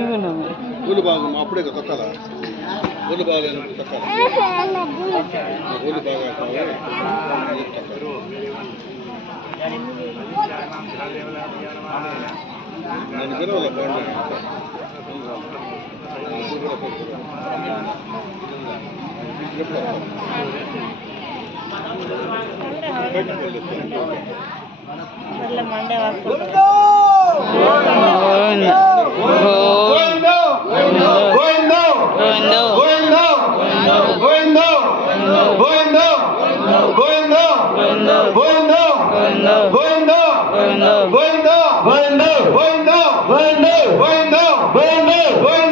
ఊళ్ళు బాగా అప్పుడే తొక్కాల ఊళ్ళు బాగాలేనప్పుడు తొక్కాలి ఊళ్ళు బాగా తొక్కాలి నన్ను పిలవాల బాగుంటాను మండే వరకు Bueno.